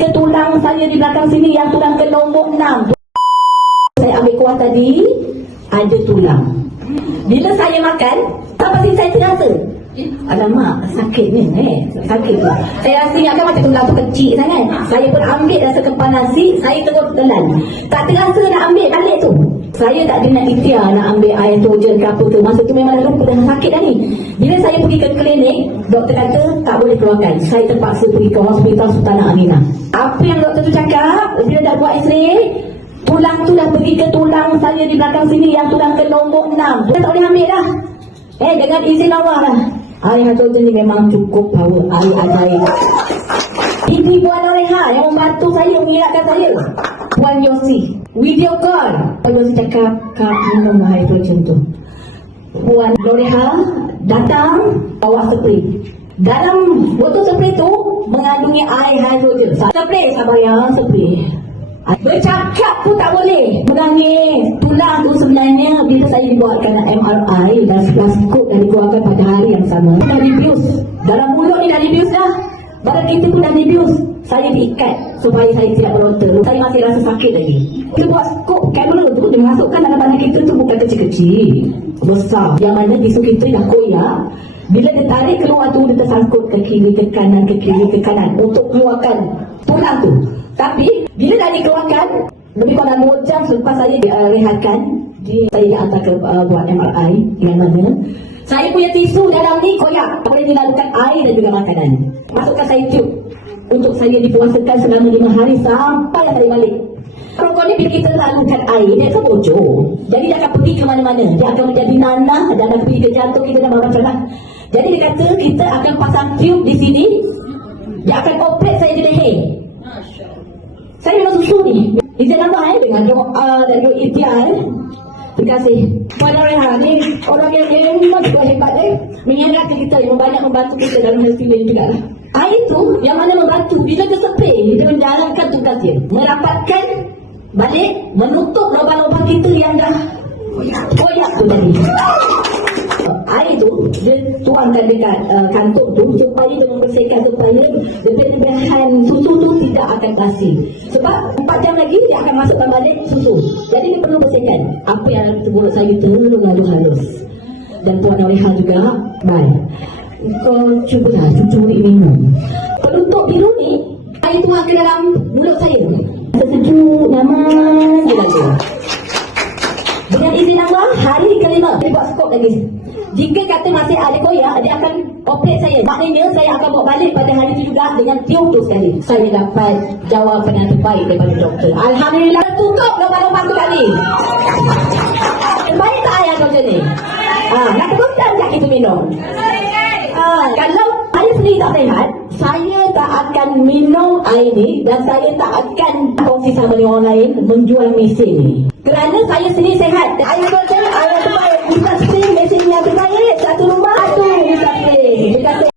ke tulang saya di belakang sini yang tulang ke nombor 6. Saya ambil kuah tadi, ada tulang. Bila saya makan, apa sih saya terasa? Alamak, sakit ni eh. Sakit tu. Saya rasa ingatkan macam tulang tu kecil sangat. Saya pun ambil rasa kepala nasi, saya terus telan. Tak terasa nak ambil balik tu. Saya tak nak ikhtiar nak ambil air tojen ke apa ke. Masa tu memang lupa dah sakit dah ni. Bila saya pergi ke klinik, doktor kata tak boleh keluarkan. Saya terpaksa pergi ke hospital Sultanah Aminah. Apa yang doktor tu cakap, bila dah buat x-ray, tulang tu dah pergi ke tulang saya di belakang sini yang tulang ke nombor 6. Kita tak boleh ambil dah. Eh, dengan izin Allah lah. Air hidrogen ni memang cukup power. Air ajaib. Ibu Puan Noreha yang membantu saya, mengingatkan saya. Puan Yosi. Video call. Puan Yosi cakap, Kak minum air hidrogen tu. Puan Noreha datang bawa spray. Dalam botol spray tu mengandungi air hidrogen. Spray sabar ya, spray. Bercakap pun tak boleh Menangis Tulang tu sebenarnya Bila saya dibuatkan MRI Dan sebelah skop dah dikeluarkan pada hari yang sama Dah dibius Dalam mulut ni dah dibius dah Badan kita pun dah dibius Saya diikat Supaya saya tidak beronta Saya masih rasa sakit lagi. Kita buat skop kamera tu Dia masukkan dalam badan kita tu Bukan kecil-kecil. Besar. Yang mana tisu kita dah koyak. Bila dia tarik keluar tu Dia tersangkut ke kiri, ke kanan, ke kiri, ke kanan Untuk keluarkan tulang tu. Tapi Bila dah dikeluarkan Lebih kurang 2 jam selepas saya uh, rehatkan dia, Saya dihantar ke uh, buat MRI Dengan mana Saya punya tisu dalam ni koyak Tak boleh dilalukan air dan juga makanan Masukkan saya tube Untuk saya dipuasakan selama 5 hari Sampai saya balik Rokok ni bila kita lalukan air, dia akan bocor. Jadi dia akan pergi ke mana-mana. Dia akan menjadi nanah dan akan pergi ke jantung kita dan barang salah. Jadi dia kata kita akan pasang tube di sini. Dia akan operate saya di leher. Saya memang susu ni. Izin Allah eh, dengan doa dan doa ikhtiar eh. Terima kasih. Pada Rehan ni, orang yang yang memang juga hebat eh. Mengingatkan kita yang banyak membantu kita dalam hal ini juga lah. Air tu yang mana membantu bila dia spray, dia menjalankan tugas dia. Merapatkan balik, menutup lubang-lubang kita yang dah koyak tu tadi. Air tu dia tuangkan dekat uh, kantung tu supaya dia membersihkan supaya lebihan susu tu tidak akan basi. Sebab 4 jam lagi dia akan masukkan balik susu. Jadi dia perlu bersihkan. Apa yang di mulut saya terlalu halus. Dan Puan Noreha juga baik. Kau cuba lah cucu ni minum. Penutup biru ni air tuang ke dalam mulut saya. Sejuk, nyaman. Dengan izin Allah, hari kelima dia buat skop lagi. Jika kata masih ada koyak, dia akan operate saya. Maknanya saya akan bawa balik pada hari itu juga dengan tiup tu sekali. Saya dapat jawapan yang terbaik daripada doktor. Alhamdulillah, tutup lubang-lubang tu kali. Baik tak ayah doktor ni? Ha, nak teruskan tak kita minum? Ha, kalau saya sendiri tak sehat, saya tak akan minum air ni dan saya tak akan kongsi sama dengan orang lain menjual mesin ni. Kerana saya sendiri sehat. Air doktor